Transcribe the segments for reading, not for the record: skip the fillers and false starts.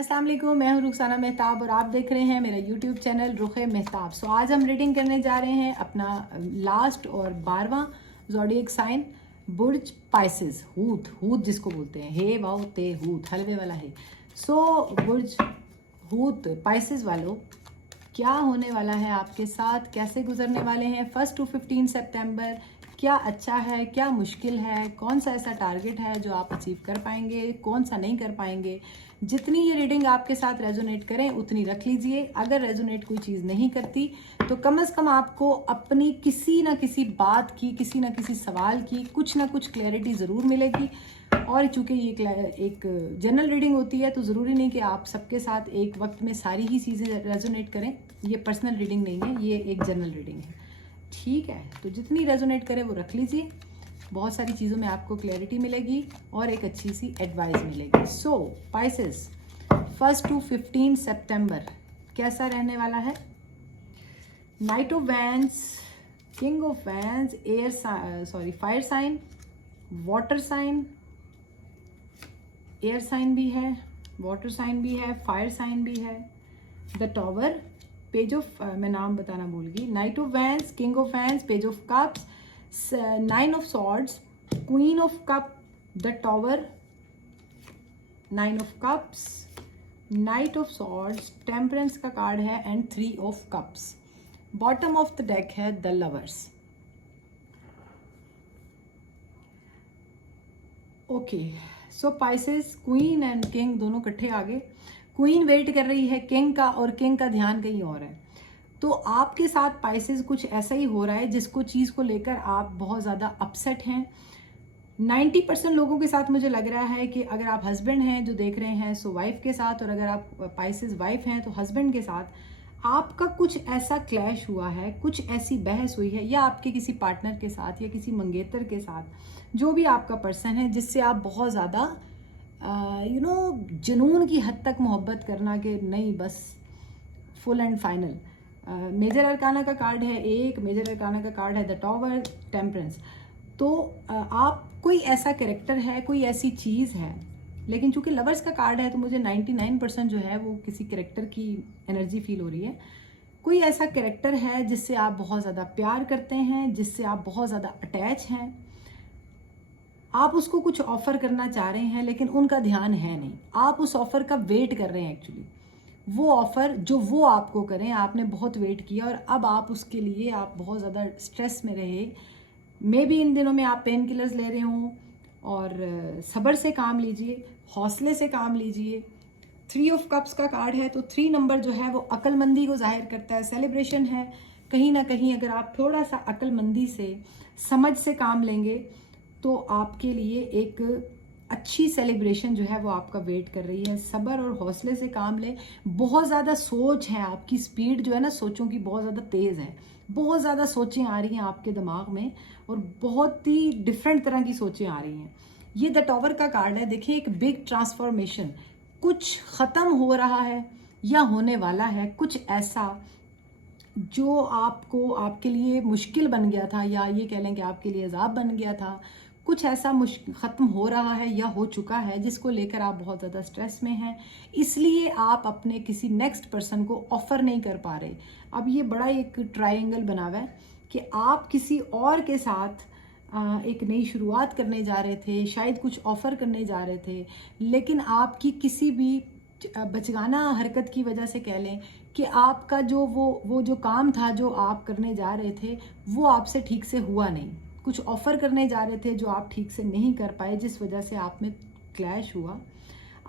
अस्सलाम वालेकुम, मैं हूँ रुखसाना मेहताब और आप देख रहे हैं मेरा यूट्यूब चैनल रुखे मेहताब। आज हम रीडिंग करने जा रहे हैं अपना लास्ट और 12वां ज़ोडिएक साइन बुर्ज पाइसेस। हूत हूत जिसको बोलते हैं, हे वाओ ते हूत, हलवे वाला है। बुर्ज हूत पाइसेस वालों, क्या होने वाला है आपके साथ, कैसे गुजरने वाले हैं 1 to 15 सितंबर, क्या अच्छा है क्या मुश्किल है, कौन सा ऐसा टारगेट है जो आप अचीव कर पाएंगे, कौन सा नहीं कर पाएंगे। जितनी ये रीडिंग आपके साथ रेजोनेट करें उतनी रख लीजिए। अगर रेजोनेट कोई चीज़ नहीं करती तो कम से कम आपको अपनी किसी ना किसी बात की, किसी ना किसी सवाल की कुछ ना कुछ क्लैरिटी ज़रूर मिलेगी। और चूंकि ये एक जनरल रीडिंग होती है तो ज़रूरी नहीं कि आप सबके साथ एक वक्त में सारी ही चीज़ें रेजोनेट करें। ये पर्सनल रीडिंग नहीं है, ये एक जनरल रीडिंग है, ठीक है। तो जितनी रेजोनेट करे वो रख लीजिए। बहुत सारी चीज़ों में आपको क्लैरिटी मिलेगी और एक अच्छी सी एडवाइस मिलेगी। पाइसेस 1 to 15 सितंबर कैसा रहने वाला है। Knight of wands, king of wands, fire sign, water sign, air sign भी है, वाटर साइन भी है, फायर साइन भी है, द टॉवर, पेज ऑफ, मैं नाम बताना भूल गई, knight of wands, king of wands, page of cups, 9 of swords, queen of cup, the tower, 9 of cups, knight of swords, temperance का कार्ड है and 3 of cups. Bottom of the deck है the lovers. Okay, Pisces, queen and king दोनों इकट्ठे आ गए। Queen wait कर रही है king का और किंग का ध्यान कहीं और है। तो आपके साथ पाइसेस कुछ ऐसा ही हो रहा है जिसको चीज़ को लेकर आप बहुत ज़्यादा अपसेट हैं। 90% लोगों के साथ मुझे लग रहा है कि अगर आप हस्बैंड हैं जो देख रहे हैं सो वाइफ के साथ, और अगर आप पाइसेस वाइफ हैं तो हस्बैंड के साथ आपका कुछ ऐसा क्लैश हुआ है, कुछ ऐसी बहस हुई है, या आपके किसी पार्टनर के साथ या किसी मंगेतर के साथ, जो भी आपका पर्सन है जिससे आप बहुत ज़्यादा जुनून की हद तक मोहब्बत करना कि नहीं बस full and final. Major arcana का कार्ड है एक, मेजर अरकाना का कार्ड है द टॉवर, टेम्परेंस। तो आप कोई ऐसा कैरेक्टर है, कोई ऐसी चीज़ है, लेकिन चूंकि लवर्स का कार्ड है तो मुझे 99% जो है वो किसी कैरेक्टर की एनर्जी फील हो रही है। कोई ऐसा कैरेक्टर है जिससे आप बहुत ज़्यादा प्यार करते हैं, जिससे आप बहुत ज़्यादा अटैच हैं, आप उसको कुछ ऑफर करना चाह रहे हैं लेकिन उनका ध्यान है नहीं, आप उस ऑफर का वेट कर रहे हैं। एक्चुअली वो ऑफर जो वो आपको करें, आपने बहुत वेट किया और अब आप उसके लिए आप बहुत ज़्यादा स्ट्रेस में रहे। मे बी इन दिनों में आप पेन किलर्स ले रहे हों, और सब्र से काम लीजिए, हौसले से काम लीजिए। 3 ऑफ कप्स का कार्ड है तो 3 नंबर जो है वो अक्लमंदी को जाहिर करता है, सेलिब्रेशन है। कहीं ना कहीं अगर आप थोड़ा सा अक्लमंदी से, समझ से काम लेंगे तो आपके लिए एक अच्छी सेलिब्रेशन जो है वो आपका वेट कर रही है। सब्र और हौसले से काम लें। बहुत ज़्यादा सोच है, आपकी स्पीड जो है ना सोचों की बहुत ज़्यादा तेज़ है, बहुत ज़्यादा सोचें आ रही हैं आपके दिमाग में और बहुत ही डिफरेंट तरह की सोचें आ रही हैं। ये द टॉवर का कार्ड है। देखिए, एक बिग ट्रांसफॉर्मेशन, कुछ ख़त्म हो रहा है या होने वाला है, कुछ ऐसा जो आपको, आपके लिए मुश्किल बन गया था, या ये कह लें कि आपके लिए अजाब बन गया था। कुछ ऐसा ख़त्म हो रहा है या हो चुका है जिसको लेकर आप बहुत ज़्यादा स्ट्रेस में हैं, इसलिए आप अपने किसी नेक्स्ट पर्सन को ऑफ़र नहीं कर पा रहे। अब ये बड़ा एक ट्रायंगल बना हुआ है कि आप किसी और के साथ एक नई शुरुआत करने जा रहे थे, शायद कुछ ऑफ़र करने जा रहे थे, लेकिन आपकी किसी भी बचगाना हरकत की वजह से कह लें कि आपका जो वो जो काम था जो आप करने जा रहे थे वो आपसे ठीक से हुआ नहीं। कुछ ऑफ़र करने जा रहे थे जो आप ठीक से नहीं कर पाए, जिस वजह से आप में क्लैश हुआ।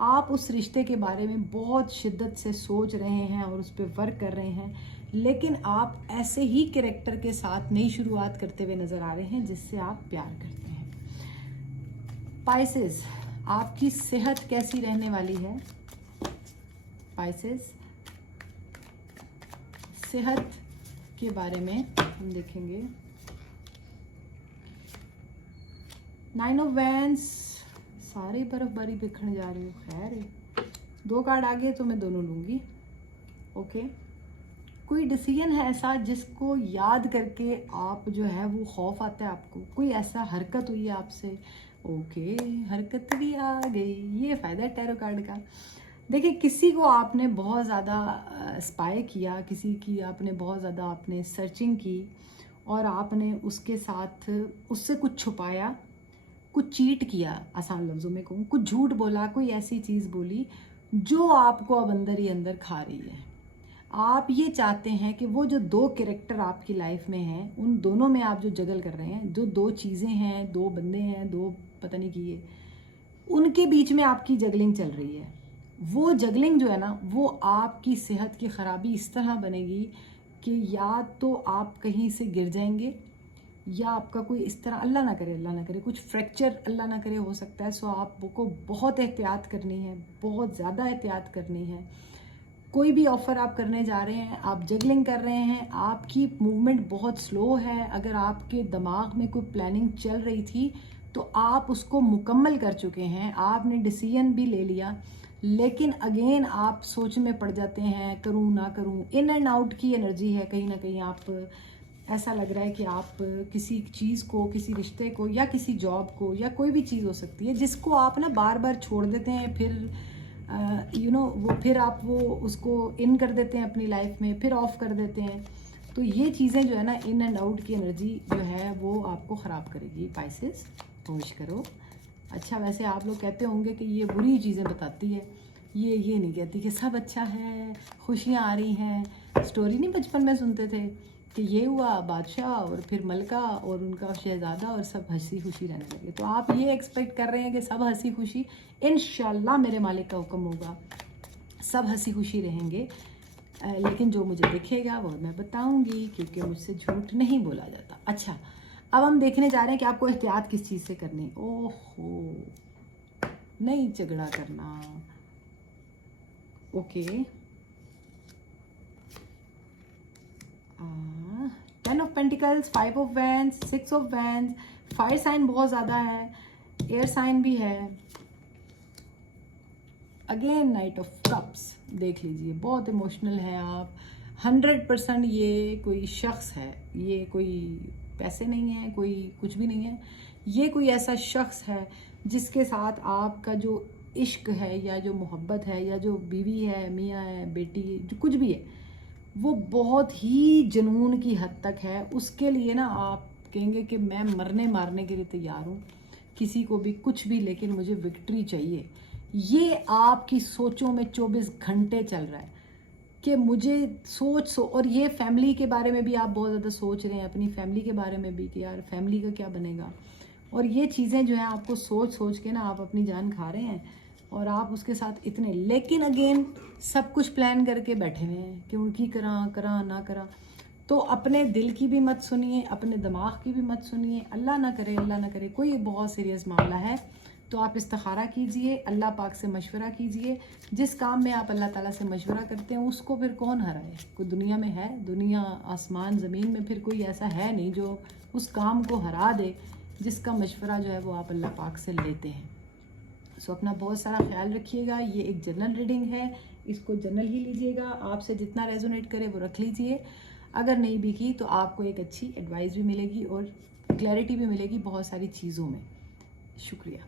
आप उस रिश्ते के बारे में बहुत शिद्दत से सोच रहे हैं और उस पर वर्क कर रहे हैं, लेकिन आप ऐसे ही कैरेक्टर के साथ नई शुरुआत करते हुए नज़र आ रहे हैं जिससे आप प्यार करते हैं। पाइसेस, आपकी सेहत कैसी रहने वाली है। पाइसेस, सेहत के बारे में हम देखेंगे। 9 ऑफ वैंड्स, सारी बर्फबारी बिखरने जा रही हो। खैर है, 2 कार्ड आ गए तो मैं दोनों लूँगी। ओके, कोई डिसीजन है ऐसा जिसको याद करके आप जो है वो खौफ आता है आपको, कोई ऐसा हरकत हुई है आपसे। ओके, हरकत भी आ गई, ये फ़ायदा है टैरो कार्ड का। देखिए, किसी को आपने बहुत ज़्यादा स्पाई किया, किसी की आपने बहुत ज़्यादा आपने सर्चिंग की और आपने उसके साथ उससे कुछ छुपाया, कुछ चीट किया, आसान लफ्ज़ों में कहूँ, कुछ झूठ बोला, कोई ऐसी चीज़ बोली जो आपको अब अंदर ही अंदर खा रही है। आप ये चाहते हैं कि वो जो दो कैरेक्टर आपकी लाइफ में हैं, उन दोनों में आप जो जगल कर रहे हैं, जो दो चीज़ें हैं, दो बंदे हैं, दो पता नहीं किए, उनके बीच में आपकी जगलिंग चल रही है। वो जगलिंग जो है ना, वो आपकी सेहत की ख़राबी इस तरह बनेगी कि या तो आप कहीं से गिर जाएंगे या आपका कोई इस तरह, अल्लाह ना करे कुछ फ्रैक्चर अल्लाह ना करे हो सकता है। सो आपको बहुत एहतियात करनी है, बहुत ज़्यादा एहतियात करनी है। कोई भी ऑफ़र आप करने जा रहे हैं, आप जगलिंग कर रहे हैं, आपकी मूवमेंट बहुत स्लो है। अगर आपके दिमाग में कोई प्लानिंग चल रही थी तो आप उसको मुकम्मल कर चुके हैं, आपने डिसीजन भी ले लिया, लेकिन अगेन आप सोच में पड़ जाते हैं, करूं ना करूं। इन एंड आउट की एनर्जी है कहीं ना कहीं। आप ऐसा लग रहा है कि आप किसी चीज़ को, किसी रिश्ते को या किसी जॉब को या कोई भी चीज़ हो सकती है जिसको आप ना बार बार छोड़ देते हैं, फिर वो फिर आप वो उसको इन कर देते हैं अपनी लाइफ में, फिर ऑफ कर देते हैं। तो ये चीज़ें जो है ना, इन एंड आउट की एनर्जी जो है वो आपको ख़राब करेगी। पाइसेस, होश करो। अच्छा, वैसे आप लोग कहते होंगे कि ये बुरी चीज़ें बताती है, ये नहीं कहती कि सब अच्छा है, खुशियाँ आ रही हैं। स्टोरी नहीं बचपन में सुनते थे कि ये हुआ, बादशाह और फिर मलका और उनका शहज़ादा और सब हंसी खुशी रहने लगे। तो आप ये एक्सपेक्ट कर रहे हैं कि सब हंसी खुशी, इंशाल्लाह मेरे मालिक का हुक्म होगा, सब हंसी खुशी रहेंगे। लेकिन जो मुझे दिखेगा वो मैं बताऊंगी, क्योंकि मुझसे झूठ नहीं बोला जाता। अच्छा, अब हम देखने जा रहे हैं कि आपको एहतियात किस चीज़ से करनी। ओहो, नहीं झगड़ा करना। Okay, 10 of pentacles, 5 of wands, 6 of wands. Fire sign बहुत ज़्यादा है, एयर साइन भी है। अगेन नाइट ऑफ कप्स, देख लीजिए, बहुत इमोशनल है आप। 100% ये कोई शख्स है, ये कोई पैसे नहीं है, कोई कुछ भी नहीं है। ये कोई ऐसा शख्स है जिसके साथ आपका जो इश्क है या जो मोहब्बत है या जो बीवी है, मियाँ है, बेटी, जो कुछ भी है, वो बहुत ही जुनून की हद तक है। उसके लिए ना आप कहेंगे कि मैं मरने मारने के लिए तैयार हूँ, किसी को भी कुछ भी, लेकिन मुझे विक्ट्री चाहिए। ये आपकी सोचों में 24 घंटे चल रहा है कि मुझे और ये फैमिली के बारे में भी आप बहुत ज़्यादा सोच रहे हैं, अपनी फैमिली के बारे में भी कि यार फैमिली का क्या बनेगा। और ये चीज़ें जो है आपको सोच के ना आप अपनी जान खा रहे हैं और आप उसके साथ इतने, लेकिन अगेन सब कुछ प्लान करके बैठे हुए हैं कि उनकी करा ना करा। तो अपने दिल की भी मत सुनिए, अपने दिमाग की भी मत सुनिए। अल्लाह ना करे कोई बहुत सीरियस मामला है तो आप इस्तिखारा कीजिए, अल्लाह पाक से मशवरा कीजिए। जिस काम में आप अल्लाह ताला से मशवरा करते हैं उसको फिर कौन हराए। कोई दुनिया में है, दुनिया आसमान ज़मीन में फिर कोई ऐसा है नहीं जो उस काम को हरा दे जिसका मशवरा जो है वो आप अल्लाह पाक से लेते हैं। सो अपना बहुत सारा ख्याल रखिएगा। ये एक जनरल रीडिंग है, इसको जनरल ही लीजिएगा, आपसे जितना रेजोनेट करे वो रख लीजिए। अगर नहीं भी की तो आपको एक अच्छी एडवाइस भी मिलेगी और क्लैरिटी भी मिलेगी बहुत सारी चीज़ों में। शुक्रिया।